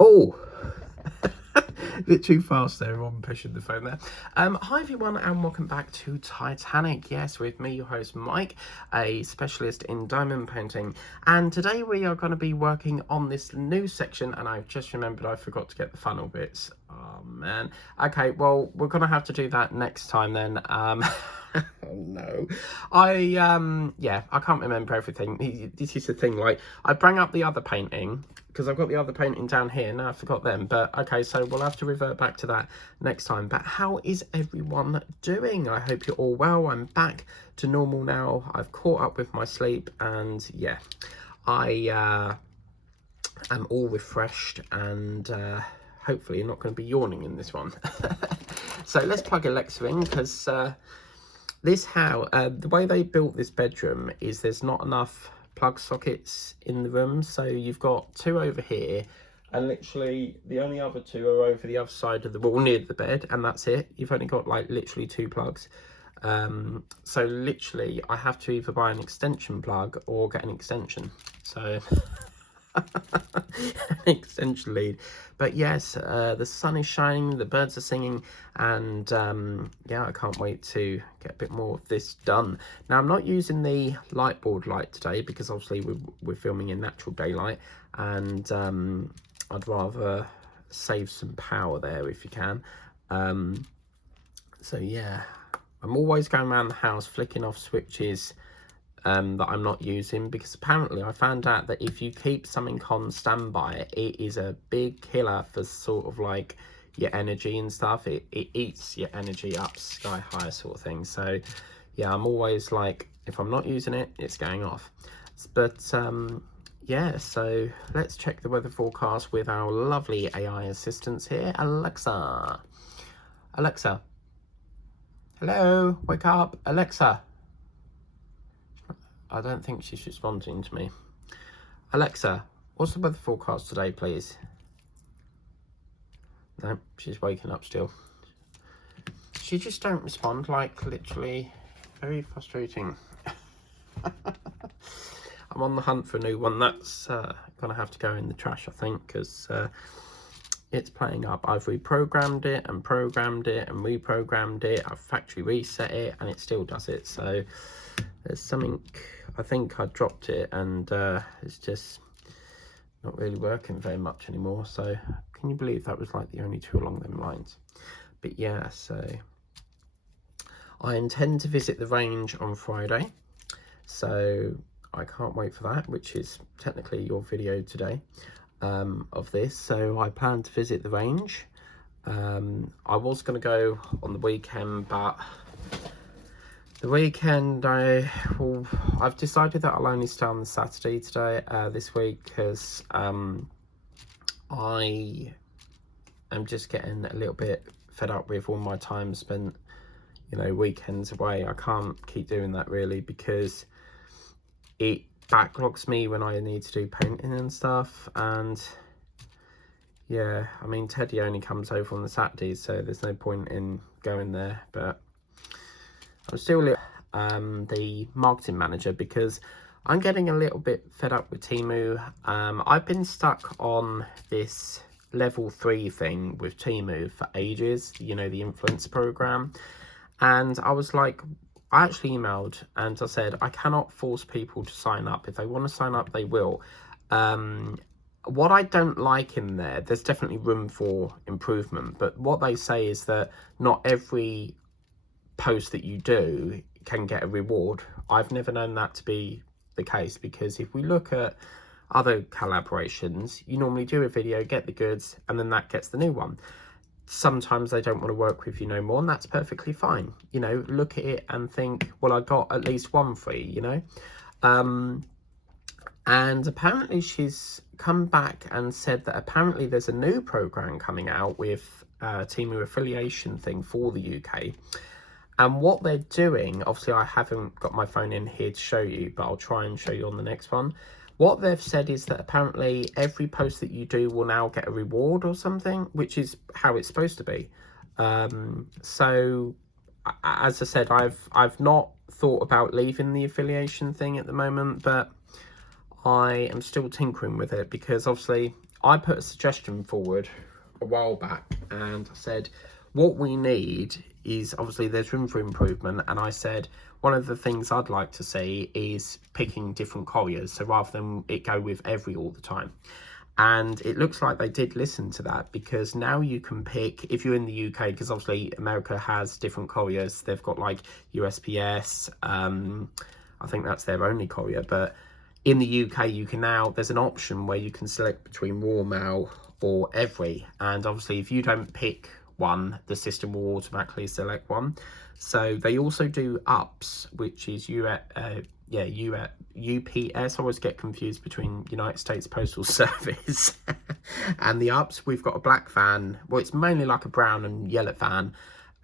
Oh, a bit too fast there on pushing the phone there. Hi everyone and welcome back to Titanic. Yes, with me, your host Mike, a specialist in diamond painting. And today we are going to be working on this new section, and I've just remembered I forgot to get the funnel bits. Oh man. Okay, well, we're going to have to do that next time then. Oh no, I can't remember everything. This is the thing, like, I bring up the other painting because I've got the other painting down here. Now I forgot them, but okay, so we'll have to revert back to that next time. But how is everyone doing? I hope you're all well. I'm back to normal now. I've caught up with my sleep, and yeah, I am all refreshed and hopefully not going to be yawning in this one. So let's plug Alexa in, because the way they built this bedroom is there's not enough plug sockets in the room, so you've got two over here, and literally the only other two are over the other side of the wall near the bed, and that's it. You've only got like literally two plugs. So literally I have to either buy an extension plug or get an extension. So extension lead. But yes, the sun is shining, the birds are singing, and yeah, I can't wait to get a bit more of this done. Now, I'm not using the light board light today because obviously we're filming in natural daylight, and I'd rather save some power there if you can. So yeah, I'm always going around the house flicking off switches that I'm not using, because apparently I found out that if you keep something on standby, it is a big killer for sort of like your energy and stuff. It eats your energy up sky high sort of thing. So yeah, I'm always like, if I'm not using it, it's going off. But yeah, so let's check the weather forecast with our lovely AI assistants here. Alexa, hello, wake up. Alexa, I don't think she's responding to me. Alexa, what's the weather forecast today, please? No, she's waking up still. She just don't respond, like, literally. Very frustrating. I'm on the hunt for a new one. That's gonna have to go in the trash, I think, because it's playing up. I've reprogrammed it and programmed it and reprogrammed it. I've factory reset it and it still does it. So there's something, I think I dropped it, and it's just not really working very much anymore. So can you believe that was like the only two along them lines? But yeah, so I intend to visit the range on Friday, so I can't wait for that, which is technically your video today of this. So I plan to visit the range. I was going to go on the weekend, but the weekend I've decided that I'll only stay on the Saturday today, this week, because I am just getting a little bit fed up with all my time spent, you know, weekends away. I can't keep doing that really, because it backlogs me when I need to do painting and stuff. And yeah, I mean, Teddy only comes over on the Saturdays, so there's no point in going there. But I'm still the marketing manager, because I'm getting a little bit fed up with Temu. I've been stuck on this level 3 thing with Temu for ages, you know, the influencer program. And I was like, I actually emailed and I said, I cannot force people to sign up. If they want to sign up, they will. What I don't like in there, there's definitely room for improvement, but what they say is that not every post that you do can get a reward. I've never known that to be the case, because if we look at other collaborations, you normally do a video, get the goods, and then that gets the new one. Sometimes they don't want to work with you no more, and that's perfectly fine. You know, look at it and think, well, I got at least one free, you know. And apparently she's come back and said that apparently there's a new program coming out with Temu affiliation thing for the UK. And what they're doing, obviously I haven't got my phone in here to show you, but I'll try and show you on the next one. What they've said is that apparently every post that you do will now get a reward or something, which is how it's supposed to be. So as I said, I've not thought about leaving the affiliation thing at the moment, but I am still tinkering with it, because obviously I put a suggestion forward a while back and I said what we need is, obviously there's room for improvement, and I said one of the things I'd like to see is picking different colliers, so rather than it go with every all the time. And it looks like they did listen to that, because now you can pick, if you're in the UK, because obviously America has different colliers, they've got like USPS, I think that's their only collier, but in the UK you can now, there's an option where you can select between raw mail or every, and obviously if you don't pick one, the system will automatically select one. So they also do UPS, which is UPS. I always get confused between United States Postal Service and the UPS. We've got a black van. Well, it's mainly like a brown and yellow van.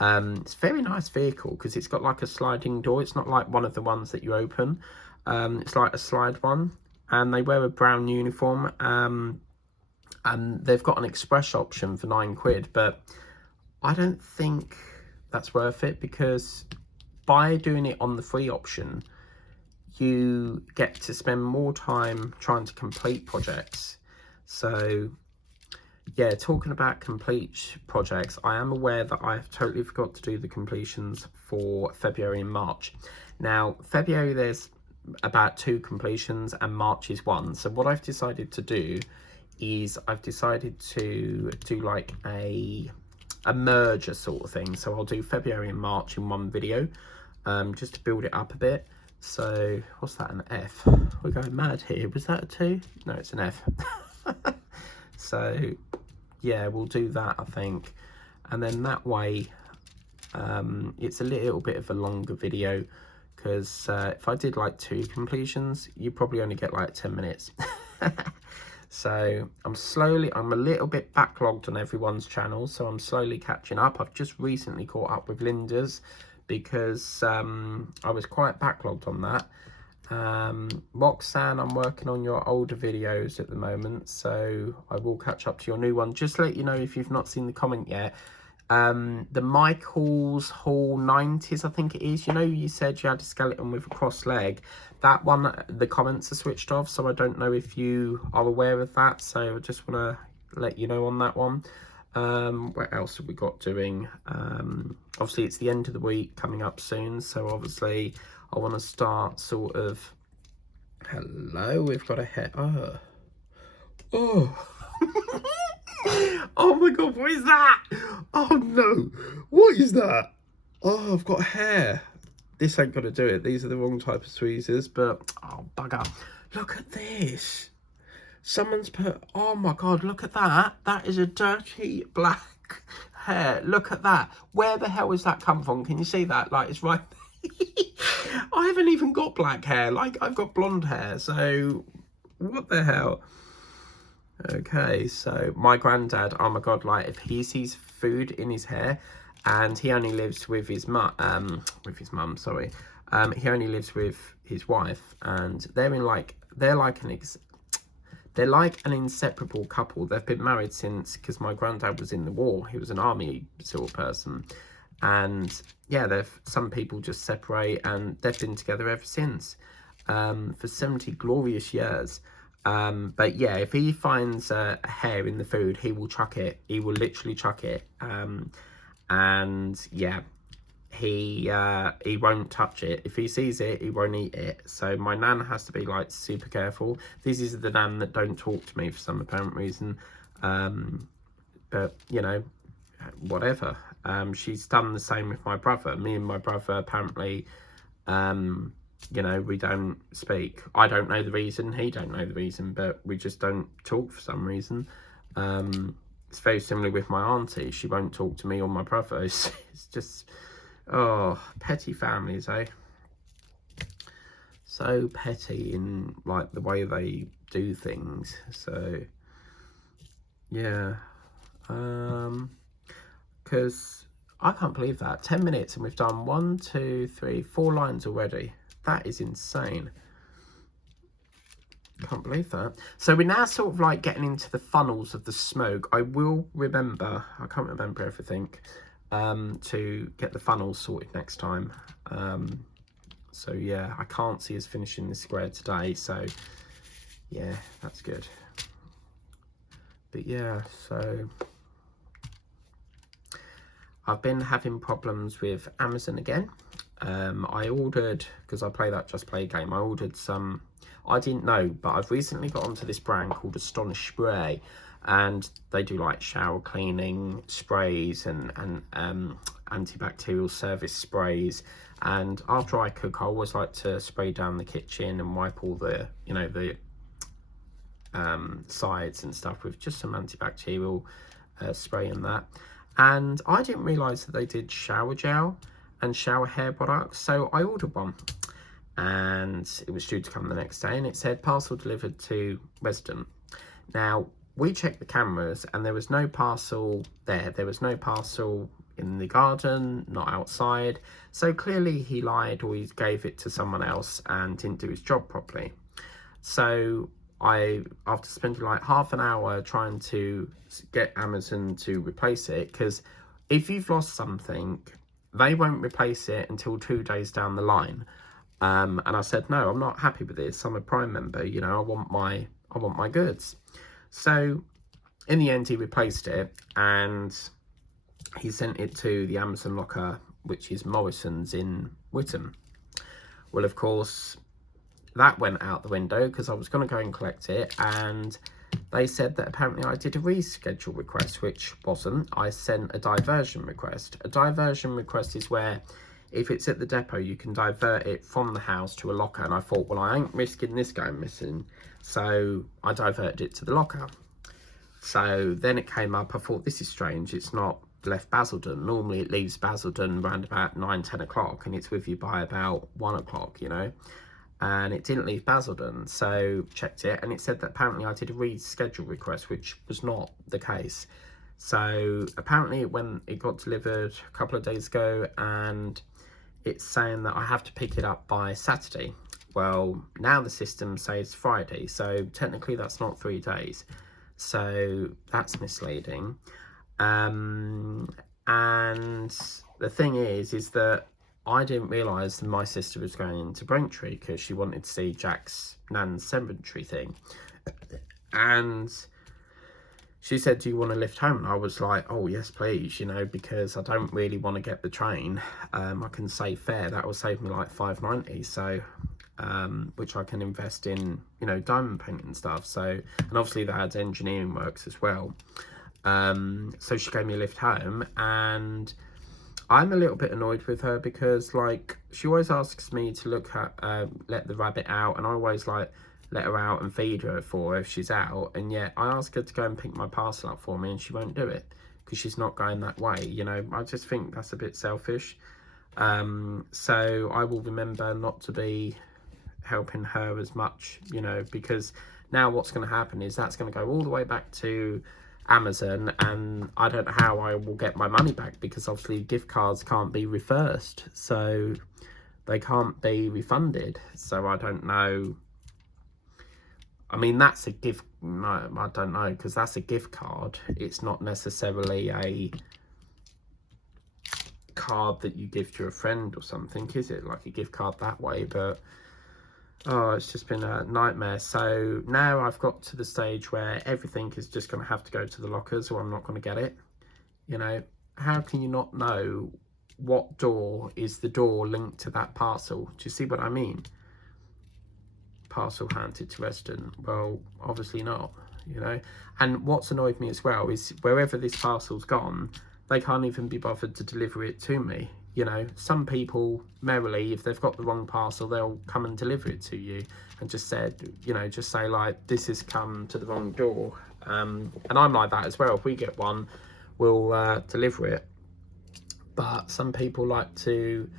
It's a very nice vehicle because it's got like a sliding door. It's not like one of the ones that you open. It's like a slide one, and they wear a brown uniform. And they've got an express option for £9, but I don't think that's worth it, because by doing it on the free option, you get to spend more time trying to complete projects. So yeah, talking about complete projects, I am aware that I've totally forgot to do the completions for February and March. Now February there's about 2 completions and March is 1. So what I've decided to do is I've decided to do like a merger sort of thing. So I'll do February and March in one video, just to build it up a bit. So what's that, an F? We're going mad here. Was that a 2? No, it's an F. So yeah, we'll do that, I think, and then that way it's a little bit of a longer video, because if I did like 2 completions, you probably only get like 10 minutes. So I'm a little bit backlogged on everyone's channel, so I'm slowly catching up. I've just recently caught up with Linda's, because I was quite backlogged on that. Roxanne, I'm working on your older videos at the moment, so I will catch up to your new one. Just to let you know, if you've not seen the comment yet, the Michael's Hall 90s, I think it is, you said you had a skeleton with a crossed leg. That one, the comments are switched off, so I don't know if you are aware of that, so I just want to let you know on that one. What else have we got doing? Obviously it's the end of the week coming up soon, so obviously I want to start sort of, hello, we've got a hair, oh oh my god, what is that? Oh no, what is that? Oh, I've got hair. This ain't gonna do it. These are the wrong type of tweezers, but oh bugger, look at this. Someone's put, oh my god, look at that. That is a dirty black hair. Look at that. Where the hell has that come from? Can you see that? Like, it's right. I haven't even got black hair. Like, I've got blonde hair. So what the hell? Okay, so my granddad, oh my god, like if he sees food in his hair, and he only lives with his mum, sorry. He only lives with his wife, and they're like an inseparable couple. They've been married since, because my granddad was in the war. He was an army sort of person, and yeah, some people just separate, and they've been together ever since, for 70 glorious years. But yeah, if he finds a hair in the food, he will chuck it. He will literally chuck it. And yeah, he won't touch it. If he sees it, he won't eat it. So my nan has to be like super careful. This is the nan that don't talk to me for some apparent reason. But whatever. She's done the same with my brother. Me and my brother, apparently, we don't speak. I don't know the reason, he don't know the reason, but we just don't talk for some reason. It's very similar with my auntie. She won't talk to me or my brother. It's just, oh, petty families, eh? So petty in like the way they do things. So yeah, because I can't believe that 10 minutes and we've done 1, 2, 3, 4 lines already. That is insane. Can't believe that. So we're now sort of like getting into the funnels of the smoke. I will remember, I can't remember everything, to get the funnels sorted next time. So yeah, I can't see us finishing this square today. So yeah, that's good. But yeah, so I've been having problems with Amazon again. I ordered, because I play that Just Play game, I ordered some, I didn't know, but I've recently got onto this brand called Astonish Spray, and they do like shower cleaning sprays and antibacterial service sprays. And after I cook, I always like to spray down the kitchen and wipe all the, you know, the sides and stuff with just some antibacterial spray and that. And I didn't realise that they did shower gel and shower hair products, so I ordered one, and it was due to come the next day, and it said parcel delivered to resident. Now we checked the cameras and there was no parcel there. There was no parcel in the garden, not outside. So clearly he lied, or he gave it to someone else and didn't do his job properly. So after spending like half an hour trying to get Amazon to replace it, because if you've lost something, they won't replace it until 2 days down the line. And I said, no, I'm not happy with this. I'm a Prime member, you know, I want my goods. So in the end, he replaced it, and he sent it to the Amazon locker, which is Morrison's in Witham. Well, of course, that went out the window, because I was going to go and collect it, and they said that apparently I did a reschedule request, which wasn't. I sent a diversion request. A diversion request is where if it's at the depot, you can divert it from the house to a locker. And I thought, well, I ain't risking this going missing, so I diverted it to the locker. So then it came up, I thought, this is strange, it's not left Basildon. Normally it leaves Basildon around about 9-10 o'clock, and it's with you by about 1 o'clock, you know. And it didn't leave Basildon, so checked it, and it said that apparently I did a reschedule request, which was not the case. So apparently when it got delivered a couple of days ago, and it's saying that I have to pick it up by Saturday. Well, now the system says Friday, so technically that's not 3 days. So that's misleading. And the thing is that I didn't realise that my sister was going into Braintree because she wanted to see Jack's nan's cemetery thing. And she said, do you want to lift home? And I was like, oh, yes, please, you know, because I don't really want to get the train. I can save fare. That will save me like $5.90. So, which I can invest in, you know, diamond paint and stuff. So, and obviously they had engineering works as well. So she gave me a lift home, and I'm a little bit annoyed with her because, like, she always asks me to look at, let the rabbit out, and I always, like, let her out and feed her for her if she's out, and yet I ask her to go and pick my parcel up for me and she won't do it because she's not going that way, you know. I just think that's a bit selfish. So I will remember not to be helping her as much, you know, because now what's going to happen is that's going to go all the way back to Amazon, and I don't know how I will get my money back because obviously gift cards can't be reversed, so they can't be refunded. So I don't know. I mean, that's a gift. No, I don't know, because that's a gift card. It's not necessarily a card that you give to a friend or something, is it? Like a gift card that way, but oh, it's just been a nightmare. So now I've got to the stage where everything is just going to have to go to the lockers, or I'm not going to get it. You know, how can you not know what door is the door linked to that parcel? Do you see what I mean? Parcel handed to resident. Well, obviously not, you know. And what's annoyed me as well is wherever this parcel's gone, they can't even be bothered to deliver it to me. You know, some people merrily, if they've got the wrong parcel, they'll come and deliver it to you and just said, you know, just say like, this has come to the wrong door. And I'm like that as well. If we get one, we'll deliver it. But some people like to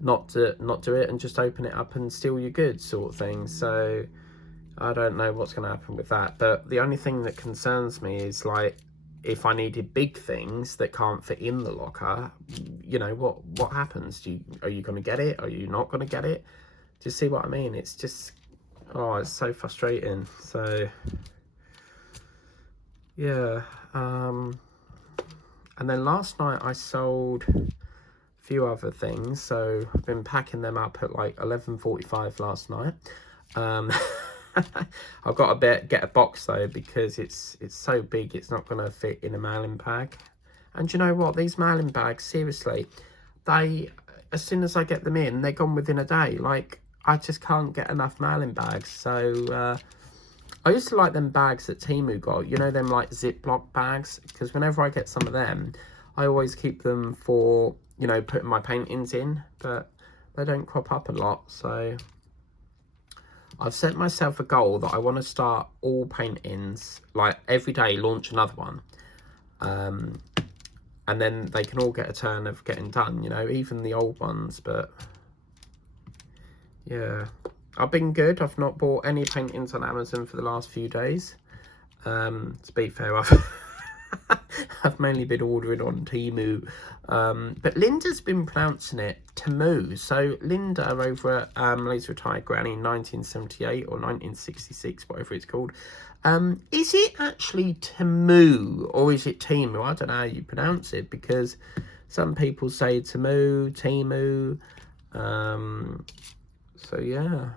not do it and just open it up and steal your goods, sort of thing. So I don't know what's going to happen with that. But the only thing that concerns me is, like, if I needed big things that can't fit in the locker, you know, what happens? Are you going to get it? Are you not going to get it? Do you see what I mean? It's just, oh, it's so frustrating. So yeah. And then last night I sold a few other things, so I've been packing them up at like 11:45 last night. I've got to get a box though, because it's so big it's not going to fit in a mailing bag. And you know what, these mailing bags, seriously, they, as soon as I get them in, they're gone within a day. Like, I just can't get enough mailing bags. So I used to like them bags that Temu got, you know, them like Ziploc bags, because whenever I get some of them, I always keep them for, you know, putting my paintings in, but they don't crop up a lot. So I've set myself a goal that I want to start all paintings, like every day, launch another one. And then they can all get a turn of getting done, you know, even the old ones. But yeah, I've been good. I've not bought any paintings on Amazon for the last few days. To be fair, I've mainly been ordering on Temu. But Linda's been pronouncing it Temu. So Linda over at Laser Retired Granny 1978 or 1966, whatever it's called. Is it actually Temu or is it Temu? I don't know how you pronounce it, because some people say Temu, Temu. So yeah,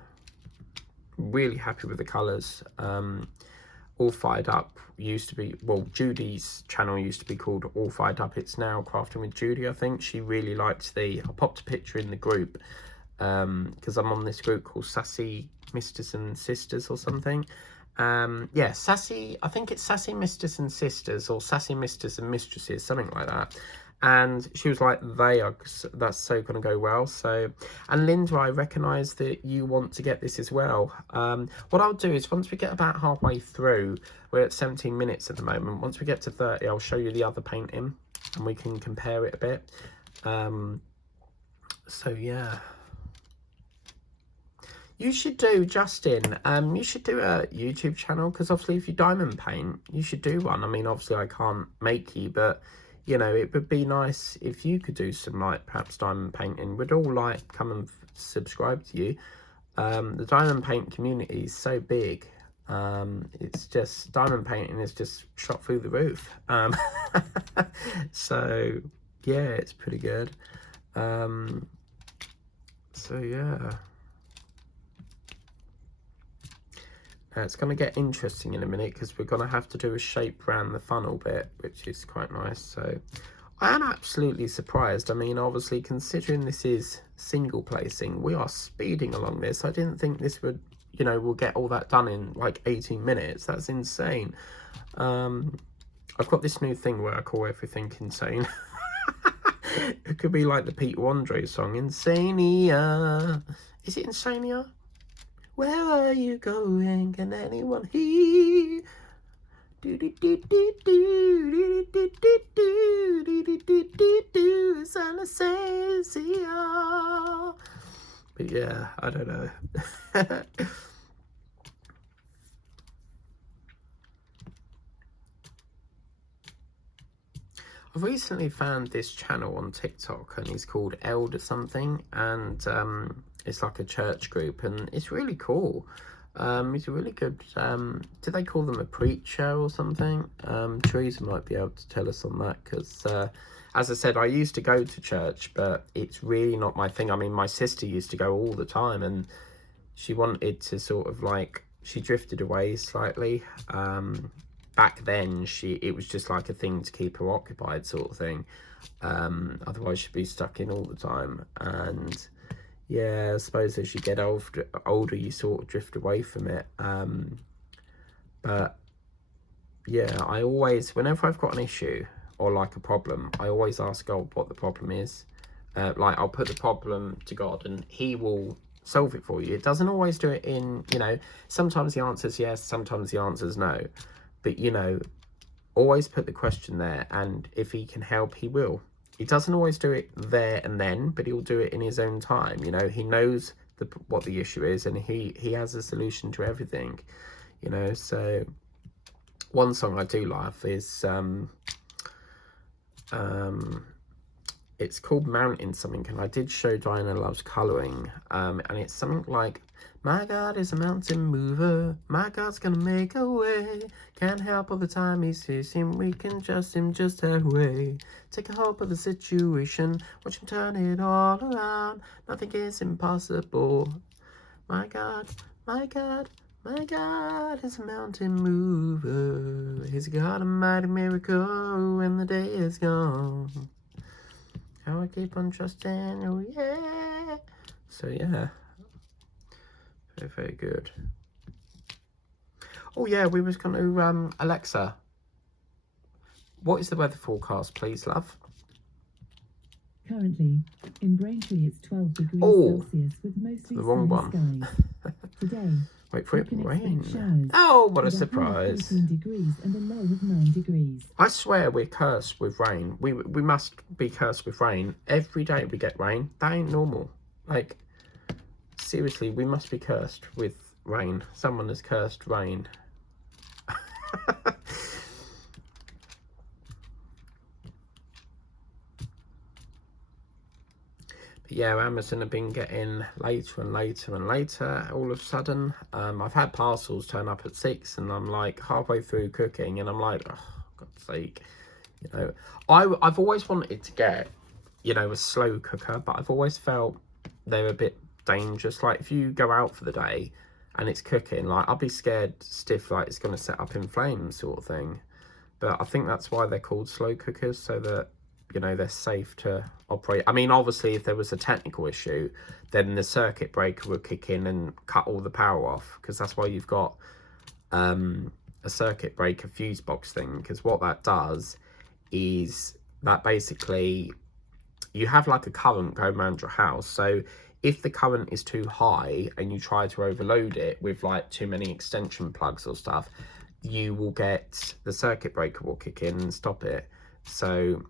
really happy with the colours. All Fired Up used to be, well, Judy's channel used to be called All Fired Up. It's now Crafting with Judy, I think. She really liked I popped a picture in the group, because I'm on this group called Sassy Misters and Sisters or something. Yeah, Sassy, I think it's Sassy Misters and Sisters, or Sassy Misters and Mistresses, something like that. And she was like, that's so going to go well. So, and Linda, I recognise that you want to get this as well. What I'll do is, once we get about halfway through, we're at 17 minutes at the moment. Once we get to 30, I'll show you the other painting and we can compare it a bit. So yeah. You should do, Justin, you should do a YouTube channel, because obviously if you diamond paint, you should do one. I mean, obviously I can't make you, but you know, it would be nice if you could do some, like, perhaps diamond painting. We'd all like come and subscribe to you. The diamond paint community is so big. It's just, diamond painting is just shot through the roof. So yeah, it's pretty good. So yeah. It's going to get interesting in a minute, because we're going to have to do a shape around the funnel bit, which is quite nice. So I am absolutely surprised. I mean, obviously, considering this is single placing, we are speeding along this. I didn't think this would, you know, we'll get all that done in like 18 minutes. That's insane. I've got this new thing where I call everything insane. It could be like the Peter Andre song, Insania. Is it Insania? Where are you going? Can anyone hear? Do do do do do do do do do do do do do. But yeah, I don't know. I've recently found this channel on TikTok, and he's called Elder something, and it's like a church group, and it's really cool. He's a really good, do they call them a preacher or something? Teresa might be able to tell us on that, because as I said, I used to go to church, but it's really not my thing. I mean, my sister used to go all the time, and she wanted to sort of like, she drifted away slightly. Back then, it was just like a thing to keep her occupied, sort of thing. Otherwise she'd be stuck in all the time. And yeah, I suppose as you get older, you sort of drift away from it. But yeah, I always, whenever I've got an issue or like a problem, I always ask God what the problem is. Like, I'll put the problem to God and he will solve it for you. It doesn't always do it in, you know, sometimes the answer's yes, sometimes the answer's no. But, you know, always put the question there, and if he can help, he will. He doesn't always do it there and then, but he'll do it in his own time. You know, he knows what the issue is, and he has a solution to everything, you know. So one song I do love is it's called Mountain something, and I did show Diana Loves Colouring, and it's something like, my God is a mountain mover, my God's gonna make a way, can't help all the time he sees him, we can trust him just halfway, take a hold of the situation, watch him turn it all around, nothing is impossible, my God, my God, My God is a mountain mover. He's got a mighty miracle when the day is gone. How I keep on trusting, oh yeah. So yeah, very, very good. Oh yeah, we was going to, Alexa, what is the weather forecast, please, love? Currently, in Braintree it's 12 degrees Celsius with mostly sunny skies. Today, wait for it, rain. Showers, oh, what a surprise. 14 degrees and a low of 9 degrees. I swear we're cursed with rain. We must be cursed with rain. Every day we get rain. That ain't normal. Like, seriously, we must be cursed with rain. Someone has cursed rain. Yeah, Amazon have been getting later and later and later all of a sudden. I've had parcels turn up at 6 and I'm like halfway through cooking and I'm like, oh, God's sake. You know, I've always wanted to get, you know, a slow cooker, but I've always felt they're a bit dangerous. Like if you go out for the day and it's cooking, like I'll be scared stiff, like it's going to set up in flames sort of thing. But I think that's why they're called slow cookers, so that, you know, they're safe to operate. I mean, obviously, if there was a technical issue, then the circuit breaker would kick in and cut all the power off, because that's why you've got a circuit breaker fuse box thing, because what that does is that basically you have like a current going around your house. So if the current is too high and you try to overload it with like too many extension plugs or stuff, you will get the circuit breaker will kick in and stop it. So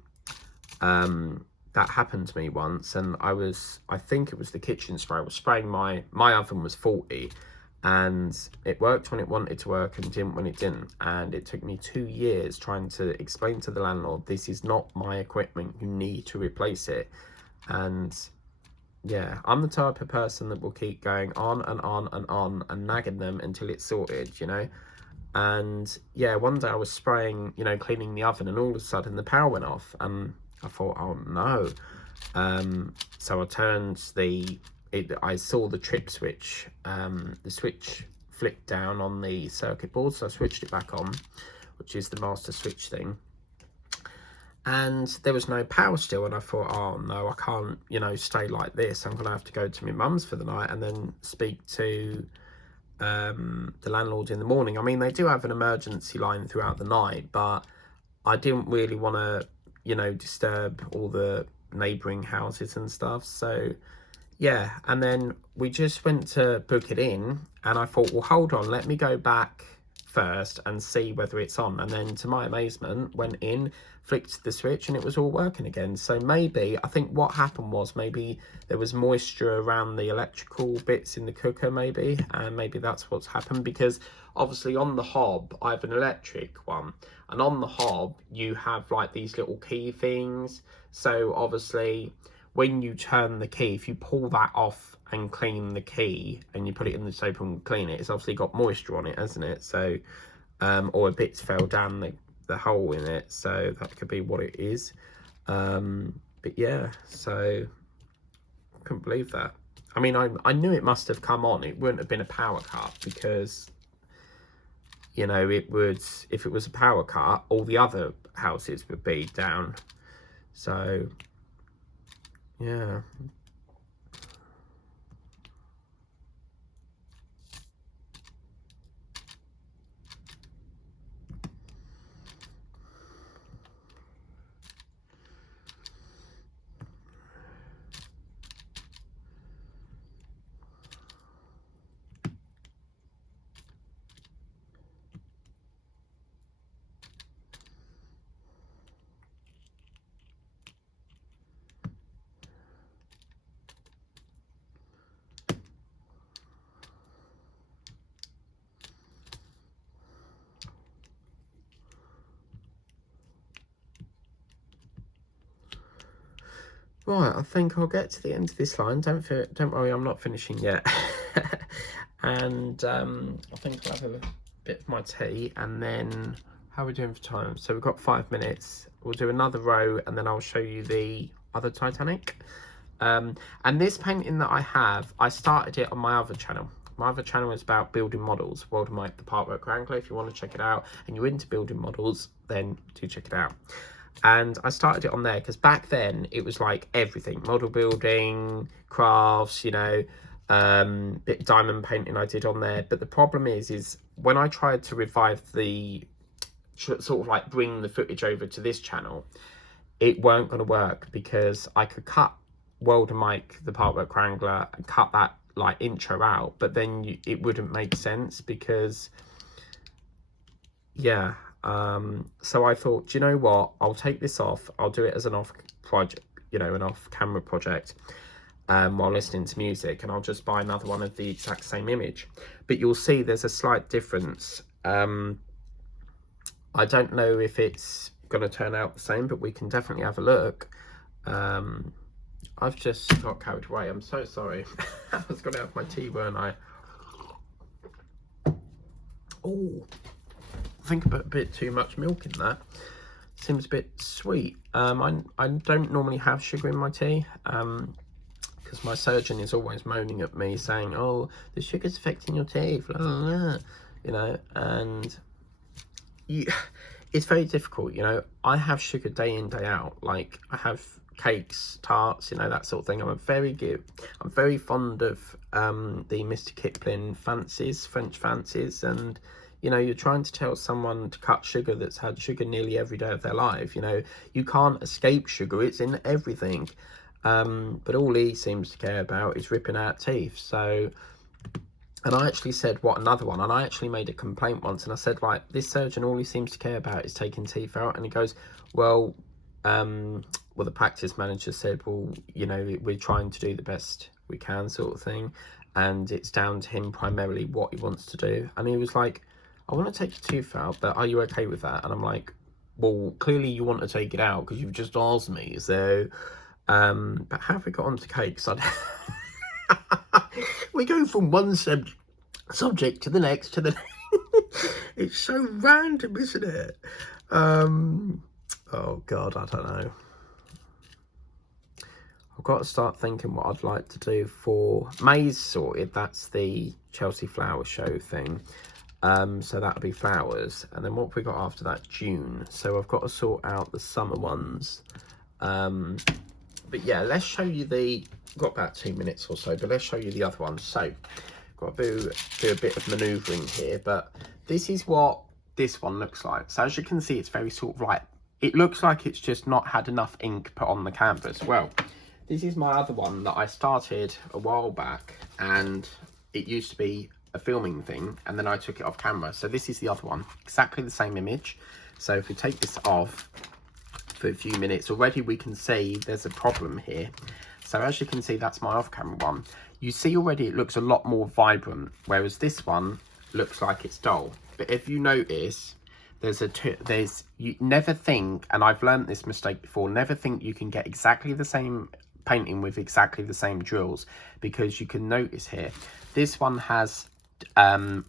that happened to me once, and I think it was the kitchen spray. I was spraying my oven was 40 and it worked when it wanted to work and didn't when it didn't, and it took me 2 years trying to explain to the landlord, this is not my equipment, you need to replace it. And yeah, I'm the type of person that will keep going on and on and on and nagging them until it's sorted, you know. And yeah, one day I was spraying, you know, cleaning the oven, and all of a sudden the power went off, and I thought, oh no. So I turned I saw the trip switch, the switch flicked down on the circuit board, so I switched it back on, which is the master switch thing. And there was no power still, and I thought, oh no, I can't, you know, stay like this. I'm gonna have to go to my mum's for the night and then speak to the landlord in the morning. I mean, they do have an emergency line throughout the night, but I didn't really want to, you know, disturb all the neighbouring houses and stuff. So yeah, and then we just went to book it in, and I thought, well, hold on, let me go back first and see whether it's on. And then to my amazement, went in, flicked the switch, and it was all working again. So maybe, I think what happened was maybe there was moisture around the electrical bits in the cooker, maybe, and maybe that's what's happened, because obviously on the hob I have an electric one, and on the hob you have like these little key things. So obviously when you turn the key, if you pull that off and clean the key and you put it in the soap and clean it, it's obviously got moisture on it, hasn't it? So or a bits fell down the hole in it, so that could be what it is. But yeah, so couldn't believe that. I mean, I knew it must have come on. It wouldn't have been a power cut, because, you know, it would, if it was a power cut, all the other houses would be down. So yeah. Right, I think I'll get to the end of this line. Don't worry, I'm not finishing yet. And I think I'll have a bit of my tea, and then how are we doing for time? So we've got 5 minutes. We'll do another row, and then I'll show you the other Titanic. And this painting that I have, I started it on my other channel, My other channel is about building models, World of Mike the Partwork Wrangler. If you want to check it out and you're into building models, then do check it out. And I started it on there because back then it was like everything, model building, crafts, you know, bit of diamond painting I did on there. But the problem is when I tried to revive the sort of like bring the footage over to this channel, it weren't going to work because I could cut World of Mike the Partwork Wrangler and cut that like intro out, but then it wouldn't make sense because yeah. So I thought, do you know what, I'll take this off, I'll do it as an off project, you know, an off camera project while listening to music, and I'll just buy another one of the exact same image. But you'll see there's a slight difference. I don't know if it's going to turn out the same, but we can definitely have a look. I've just got carried away, I'm so sorry. I was going to have my tea, weren't I? Oh, I think a bit too much milk in that. Seems a bit sweet. I don't normally have sugar in my tea because my surgeon is always moaning at me saying, oh, the sugar's affecting your teeth, blah, blah, blah. You know, and it's very difficult, you know. I have sugar day in, day out. Like, I have cakes, tarts, you know, that sort of thing. I'm very fond of the Mr. Kipling fancies, French fancies, and you know, you're trying to tell someone to cut sugar that's had sugar nearly every day of their life. You know, you can't escape sugar, it's in everything. But all he seems to care about is ripping out teeth. So, and I actually said, what, another one, and I actually made a complaint once, and I said, like, this surgeon, all he seems to care about is taking teeth out. And he goes, well, the practice manager said, well, you know, we're trying to do the best we can, sort of thing, and it's down to him primarily what he wants to do. And he was like, I want to take your tooth out, but are you okay with that? And I'm like, well, clearly you want to take it out because you've just asked me. So, but how have we got onto cakes? We go from one subject to the next to the next. It's so random, isn't it? Oh God, I don't know. I've got to start thinking what I'd like to do for May's sorted. That's the Chelsea Flower Show thing. So that'll be flowers, and then what have we got after that? June. So I've got to sort out the summer ones. But yeah, let's show you got about 2 minutes or so, but let's show you the other ones. So got to do a bit of manoeuvring here, but this is what this one looks like. So as you can see, it's very sort of like, it looks like it's just not had enough ink put on the canvas. Well, this is my other one that I started a while back, and it used to be a filming thing, and then I took it off camera. So this is the other one, exactly the same image. So if we take this off for a few minutes, already we can see there's a problem here. So as you can see, that's my off-camera one. You see already it looks a lot more vibrant, whereas this one looks like it's dull. But if you notice, you never think, and I've learned this mistake before, never think you can get exactly the same painting with exactly the same drills, because you can notice here, this one has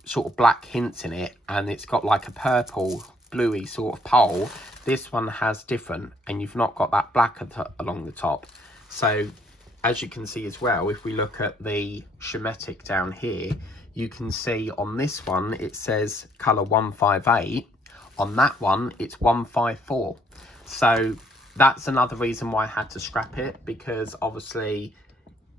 sort of black hints in it, and it's got like a purple bluey sort of pole. This one has different, and you've not got that black along the top. So as you can see as well, if we look at the schematic down here, you can see on this one it says color 158, on that one it's 154. So that's another reason why I had to scrap it, because obviously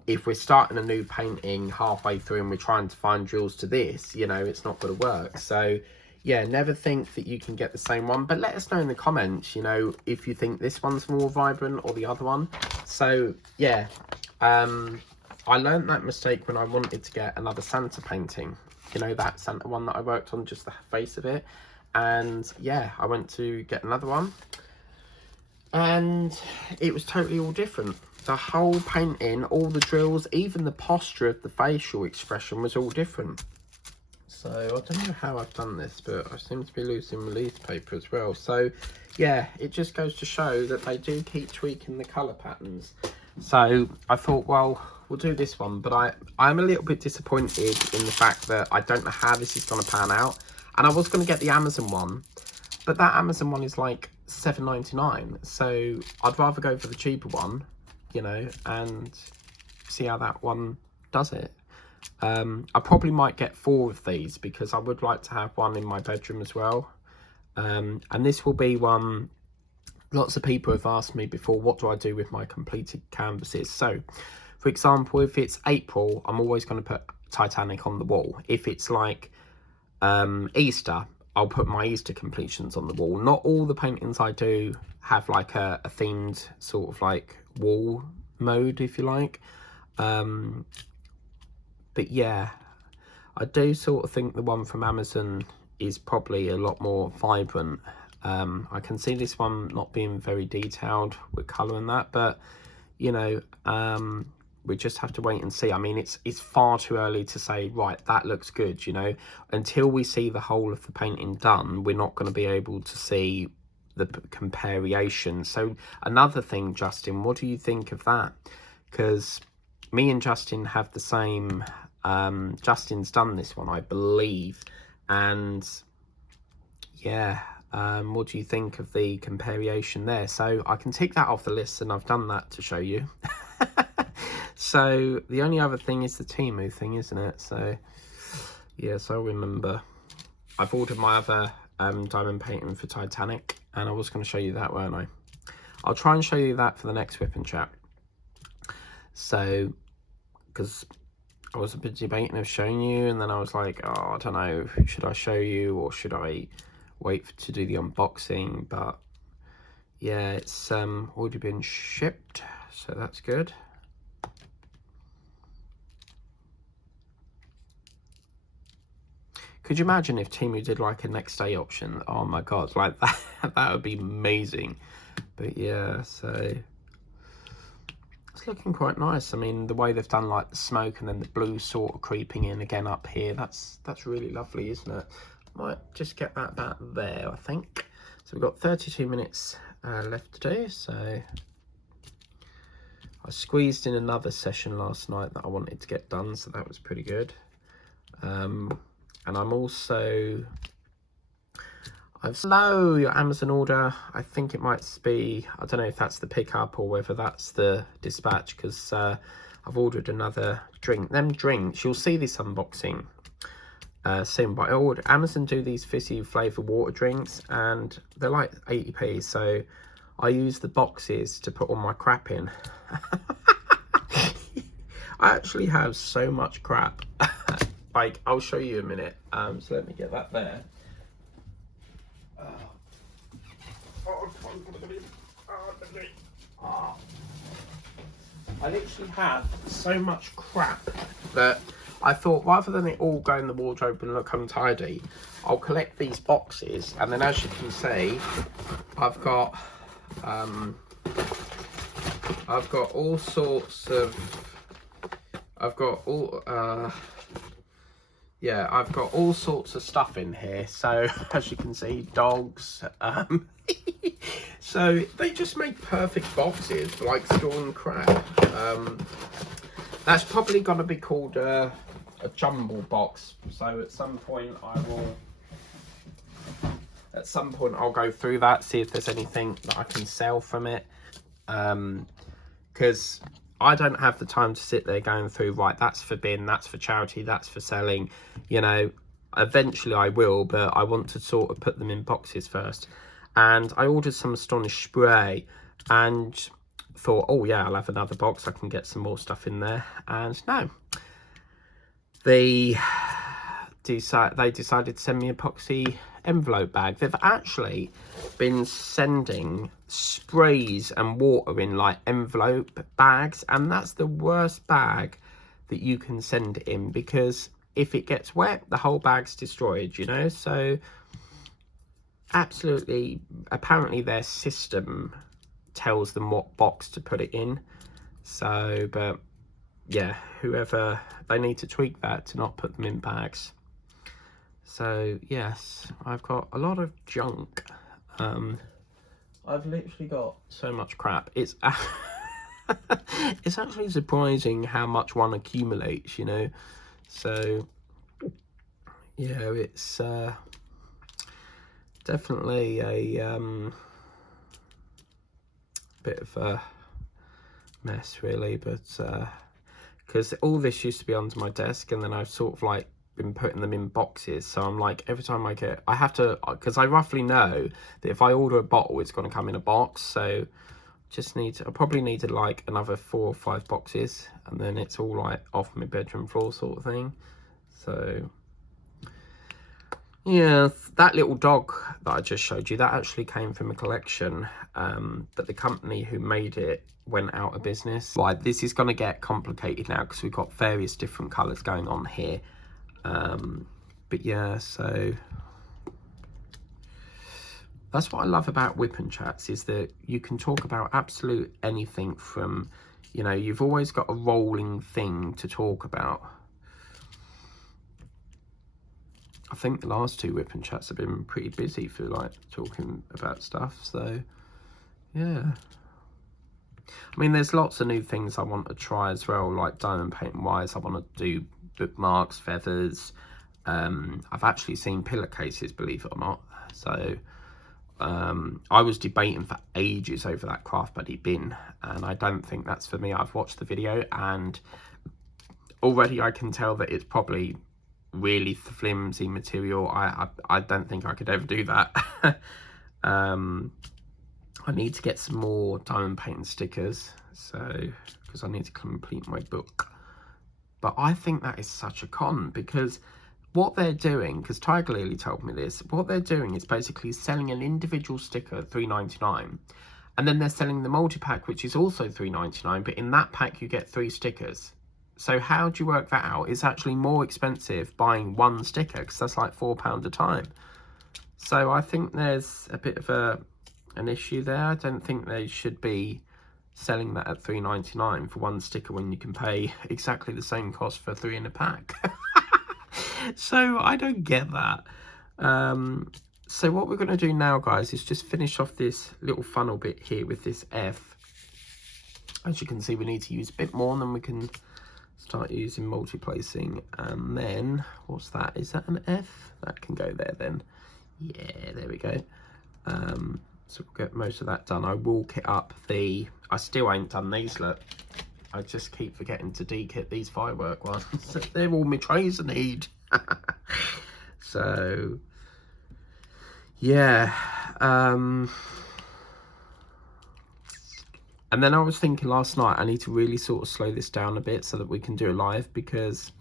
if we're starting a new painting halfway through and we're trying to find drills to this, you know, it's not going to work. So yeah, never think that you can get the same one, but let us know in the comments, you know, if you think this one's more vibrant or the other one. So yeah, I learned that mistake when I wanted to get another Santa painting, you know, that Santa one that I worked on, just the face of it. And yeah, I went to get another one, and it was totally all different. The whole painting, all the drills, even the posture of the facial expression was all different. So I don't know how I've done this, but I seem to be losing release paper as well. So yeah, it just goes to show that they do keep tweaking the colour patterns. So I thought, well, we'll do this one, but I'm a little bit disappointed in the fact that I don't know how this is going to pan out. And I was going to get the Amazon one, but that Amazon one is like $7.99. So I'd rather go for the cheaper one, you know, and see how that one does it. I probably might get 4 of these because I would like to have one in my bedroom as well. And this will be one, lots of people have asked me before, what do I do with my completed canvases? So, for example, if it's April, I'm always going to put Titanic on the wall. If it's like Easter, I'll put my Easter completions on the wall. Not all the paintings I do have like a themed sort of like wall mode, if you like. But yeah, I do sort of think the one from Amazon is probably a lot more vibrant. I can see this one not being very detailed with colour and that, but you know, we just have to wait and see. I mean, it's far too early to say, right, that looks good, you know. Until we see the whole of the painting done, we're not going to be able to see the comparison. So another thing, Justin, what do you think of that? Because me and Justin have the same, Justin's done this one, I believe, and yeah, what do you think of the comparison there? So I can tick that off the list, and I've done that to show you. So the only other thing is the Temu thing, isn't it? So yes, I remember I've ordered my other diamond painting for Titanic, and I was going to show you that, weren't I? I'll try and show you that for the next whip and chat. So, because I was a bit debating of showing you, and then I was like, oh, I don't know, should I show you or should I wait to do the unboxing? But yeah, it's already been shipped, so that's good. Could you imagine if Temu did like a next day option? Oh my god, like that, that would be amazing. But yeah, so it's looking quite nice. I mean, the way they've done like the smoke and then the blue sort of creeping in again up here, that's really lovely, isn't it? Might just get that back there, I think. So we've got 32 minutes left to do, so I squeezed in another session last night that I wanted to get done, so that was pretty good. And I'm also, hello, your Amazon order. I think it might be, I don't know if that's the pickup or whether that's the dispatch, because I've ordered another drink. Them drinks, you'll see this unboxing soon, but Amazon do these fizzy flavoured water drinks, and they're like 80p, so I use the boxes to put all my crap in. I actually have so much crap. Like, I'll show you in a minute. So let me get that there. I literally have so much crap that I thought, rather than it all go in the wardrobe and look untidy, I'll collect these boxes, and then as you can see, I've got all sorts of, I've got all sorts of stuff in here. So as you can see, dogs, so they just make perfect boxes for like storing crap. That's probably going to be called a jumble box. So at some point I'll go through that, see if there's anything that I can sell from it, because I don't have the time to sit there going through, right, that's for bin, that's for charity, that's for selling, you know. Eventually I will, but I want to sort of put them in boxes first. And I ordered some Astonish spray and thought, oh yeah, I'll have another box, I can get some more stuff in there. And no, they decided to send me epoxy envelope bag. They've actually been sending sprays and water in like envelope bags, and that's the worst bag that you can send it in, because if it gets wet, the whole bag's destroyed, you know. So absolutely, apparently their system tells them what box to put it in. So, but yeah, whoever, they need to tweak that to not put them in bags. So yes, I've got a lot of junk. I've literally got so much crap. It's it's actually surprising how much one accumulates, you know. So yeah, it's definitely a bit of a mess really, but because all this used to be under my desk, and then I've sort of like been putting them in boxes. So I'm like, every time I have to, because I roughly know that if I order a bottle, it's going to come in a box. So I probably needed like another 4 or 5 boxes, and then it's all like off my bedroom floor sort of thing. So yeah, that little dog that I just showed you, that actually came from a collection that the company who made it went out of business. Right, this is going to get complicated now because we've got various different colours going on here. But yeah, so that's what I love about Whip and Chats, is that you can talk about absolute anything from, you know, you've always got a rolling thing to talk about. I think the last 2 Whip and Chats have been pretty busy for like talking about stuff, so yeah. I mean, there's lots of new things I want to try as well, like diamond painting wise. I want to do bookmarks, feathers. I've actually seen pillowcases, believe it or not. So I was debating for ages over that Craft Buddy bin, and I don't think that's for me. I've watched the video, and already I can tell that it's probably really flimsy material. I don't think I could ever do that. I need to get some more diamond painting stickers, so because I need to complete my book. But I think that is such a con, because what they're doing, because Tiger Lily told me this, what they're doing is basically selling an individual sticker at $3.99, and then they're selling the multi-pack, which is also $3.99, but in that pack you get 3 stickers. So how do you work that out? It's actually more expensive buying 1 sticker, because that's like £4 a time. So I think there's a bit of an issue there. I don't think they should be selling that at $3.99 for 1 sticker when you can pay exactly the same cost for 3 in a pack. So I don't get that. So what we're going to do now, guys, is just finish off this little funnel bit here with this F. As you can see, we need to use a bit more, and then we can start using multi-placing. And then, what's that? Is that an F? That can go there then. Yeah, there we go. So we'll get most of that done. I will kit up the... I still ain't done these, look. I just keep forgetting to de-kit these firework ones. They're all my trays I need. So, yeah. And then I was thinking last night, I need to really sort of slow this down a bit so that we can do a live, because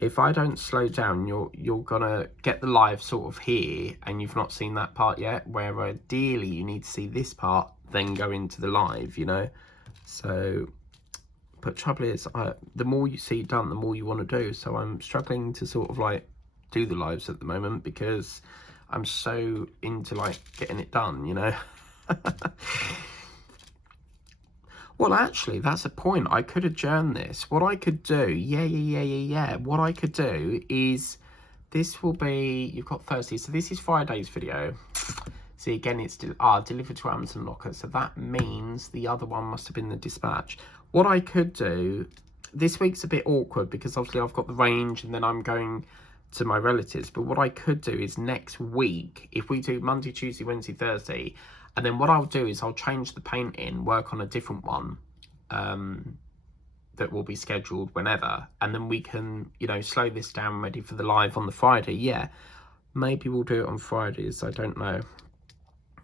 if I don't slow down, you're gonna get the live sort of here, and you've not seen that part yet, where ideally you need to see this part, then go into the live, you know. So, but trouble is, the more you see done, the more you want to do. So I'm struggling to sort of like do the lives at the moment, because I'm so into like getting it done, you know. Well, actually, that's a point. I could adjourn this. What I could do, yeah. What I could do is, this will be, you've got Thursday, so this is Friday's video. See, again, it's delivered to Amazon Locker, so that means the other one must have been the dispatch. What I could do, this week's a bit awkward because obviously I've got the range and then I'm going to my relatives, but what I could do is next week, if we do Monday, Tuesday, Wednesday, Thursday, and then what I'll do is I'll change the paint in, work on a different one that will be scheduled whenever, and then we can, you know, slow this down, ready for the live on the Friday. Yeah, maybe we'll do it on Fridays, I don't know.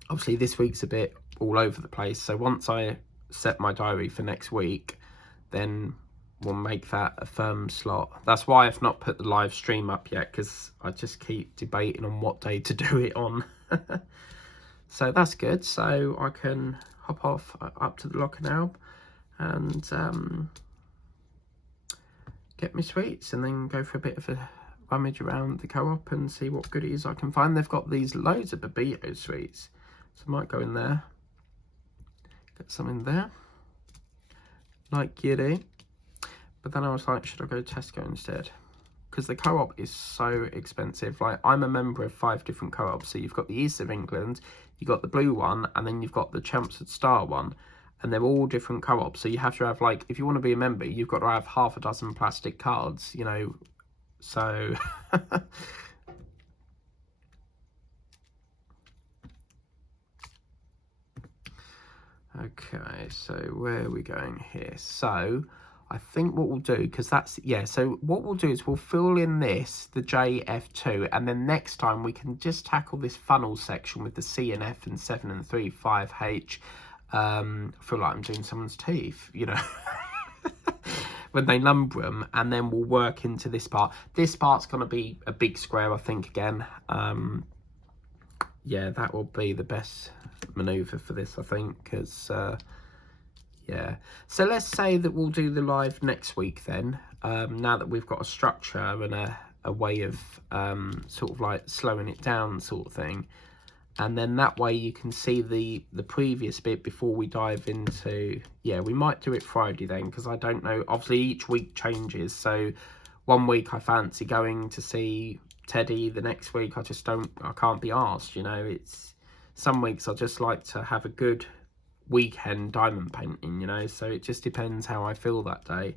Obviously this week's a bit all over the place, so once I set my diary for next week, then we'll make that a firm slot. That's why I've not put the live stream up yet, because I just keep debating on what day to do it on. So that's good. So I can hop off up to the locker now and get my sweets, and then go for a bit of a rummage around the co-op and see what goodies I can find. They've got these loads of Babito sweets, so I might go in there, get some in there, like you do. But then I was like, should I go to Tesco instead? Because the co-op is so expensive. Like, I'm a member of 5 different co-ops. So you've got the East of England, you've got the blue one, and then you've got the Chelmsford Star one. And they're all different co-ops. So you have to have, like, if you want to be a member, you've got to have half a dozen plastic cards, you know. So... Okay, so where are we going here? So I think what we'll do, because that's, yeah, so what we'll do is we'll fill in this, the JF2, and then next time we can just tackle this funnel section with the C and F and 7 and 3, 5H. I feel like I'm doing someone's teeth, you know, when they number them, and then we'll work into this part. This part's going to be a big square, I think, again. Yeah, that will be the best manoeuvre for this, I think, because... yeah, so let's say that we'll do the live next week then, now that we've got a structure and a way of sort of like slowing it down sort of thing. And then that way you can see the previous bit before we dive into, yeah, we might do it Friday then, because I don't know, obviously each week changes. So one week I fancy going to see Teddy, the next week I can't be arsed, you know. It's some weeks I just like to have a good weekend diamond painting, you know, so it just depends how I feel that day.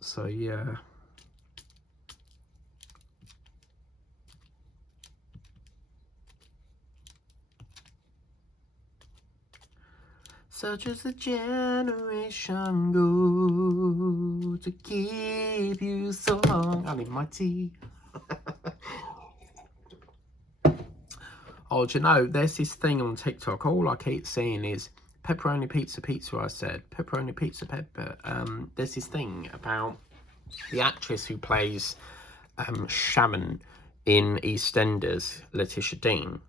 So yeah, such as the generation go to keep you so long. I need my tea. Oh, do you know, there's this thing on TikTok, all I keep seeing is pepperoni pizza, I said. Pepperoni pizza, pepper. There's this thing about the actress who plays Shaman in EastEnders, Letitia Dean.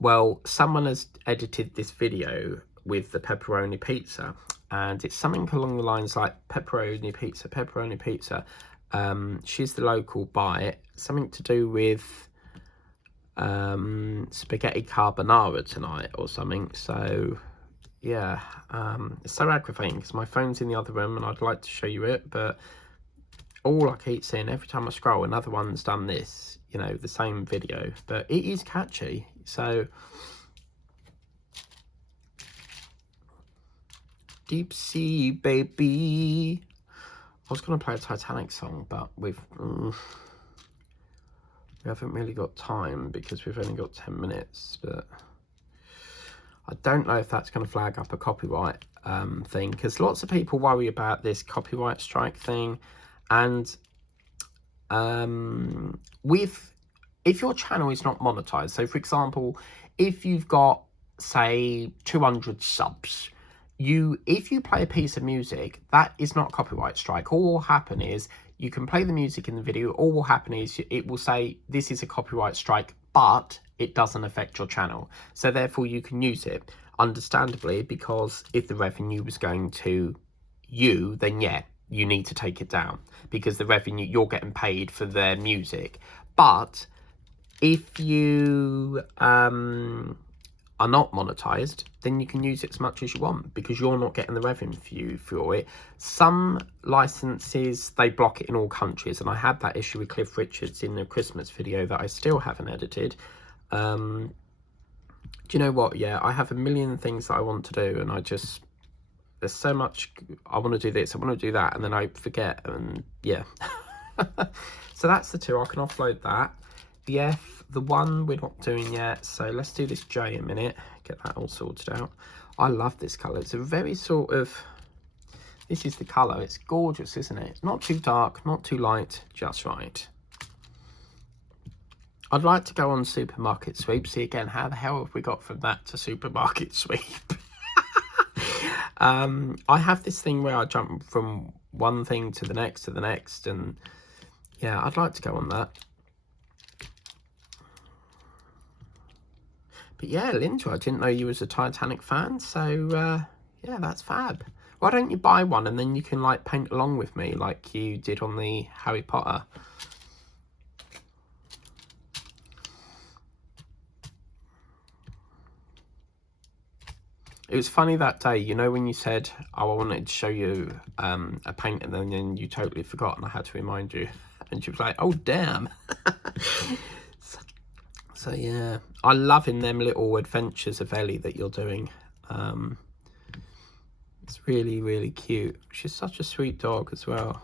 Well, someone has edited this video with the pepperoni pizza, and it's something along the lines like pepperoni pizza, pepperoni pizza. She's the local buy it. Something to do with spaghetti carbonara tonight or something. So yeah, it's so aggravating because my phone's in the other room and I'd like to show you it, but all I keep seeing every time I scroll, another one's done this, you know, the same video, but it is catchy. So deep sea baby, I was going to play a Titanic song, but we haven't really got time because we've only got 10 minutes, but I don't know if that's going to flag up a copyright thing, because lots of people worry about this copyright strike thing. And if your channel is not monetized, so for example, if you've got, say, 200 subs, if you play a piece of music, that is not copyright strike. All will happen is you can play the music in the video. All will happen is it will say this is a copyright strike, but it doesn't affect your channel. So therefore you can use it, understandably, because if the revenue was going to you, then yeah, you need to take it down because the revenue, you're getting paid for their music. But if you are not monetized, then you can use it as much as you want because you're not getting the revenue for it. Some licenses, they block it in all countries, and I had that issue with Cliff Richards in the Christmas video that I still haven't edited. Do you know what? Yeah, I have a million things that I want to do, and there's so much. I want to do this, I want to do that, and then I forget, and yeah. So that's the two. I can offload that. The F, the one we're not doing yet, so let's do this J a minute, get that all sorted out. I love this colour. It's a very sort of, this is the colour. It's gorgeous, isn't it? Not too dark, not too light, just right. I'd like to go on Supermarket Sweep. See, again, how the hell have we got from that to Supermarket Sweep? I have this thing where I jump from one thing to the next, and yeah, I'd like to go on that. But yeah, Linda, I didn't know you was a Titanic fan, so yeah, that's fab. Why don't you buy one and then you can like paint along with me like you did on the Harry Potter? It was funny that day, you know, when you said, oh, I wanted to show you a paint, and then you totally forgot and I had to remind you. And she was like, oh, damn. So yeah, I love in them little adventures of Ellie that you're doing. It's really, really cute. She's such a sweet dog as well.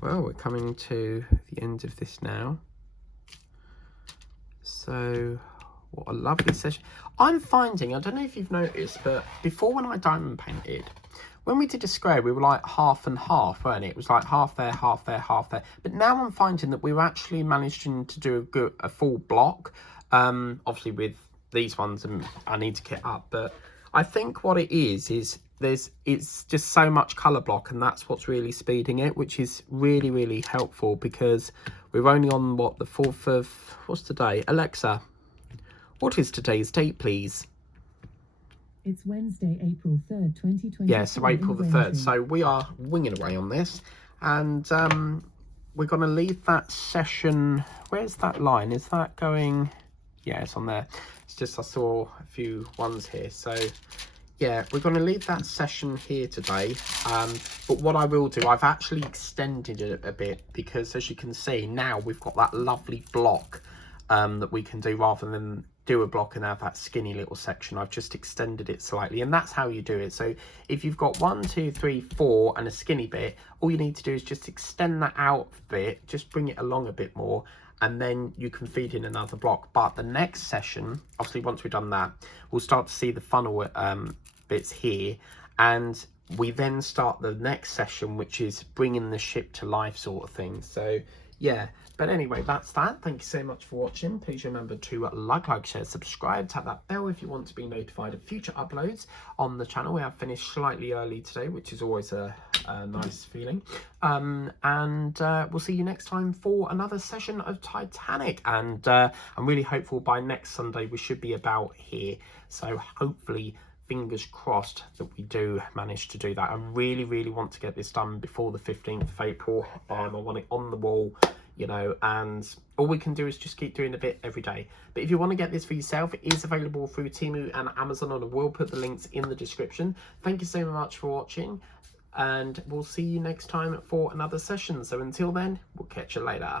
Well, we're coming to the end of this now. So, what a lovely session. I'm finding, I don't know if you've noticed, but before when I diamond painted, when we did a square, we were like half and half, weren't it? It was like half there, half there, half there. But now I'm finding that we were actually managing to do a full block. Obviously with these ones, I need to kit up, but I think what it is it's just so much color block, and that's what's really speeding it, which is really, really helpful, because we're only on what, the 4th of, what's today? Alexa, what is today's date, please? It's Wednesday, April 3rd, 2020. Yeah, so April the 3rd. So we are winging away on this, and we're going to leave that session. Where's that line? Is that going? Yeah, it's on there. It's just I saw a few ones here. So yeah, we're going to leave that session here today. But what I will do, I've actually extended it a bit, because as you can see now we've got that lovely block that we can do, rather than do a block and have that skinny little section. I've just extended it slightly, and that's how you do it. So if you've got 1, 2, 3, 4 and a skinny bit, all you need to do is just extend that out a bit, just bring it along a bit more, and then you can feed in another block. But the next session, obviously once we've done that, we'll start to see the funnel bits here, and we then start the next session, which is bringing the ship to life sort of thing. So yeah, but anyway, that's that. Thank you so much for watching. Please remember to like, share, subscribe, tap that bell if you want to be notified of future uploads on the channel. We have finished slightly early today, which is always a nice feeling. And we'll see you next time for another session of Titanic. And I'm really hopeful by next Sunday we should be about here. So hopefully, fingers crossed that we do manage to do that. I really, really want to get this done before the 15th of April. I want it on the wall, you know, and all we can do is just keep doing a bit every day. But if you want to get this for yourself, it is available through Temu and Amazon, and I will put the links in the description. Thank you so much for watching, and we'll see you next time for another session. So until then, we'll catch you later.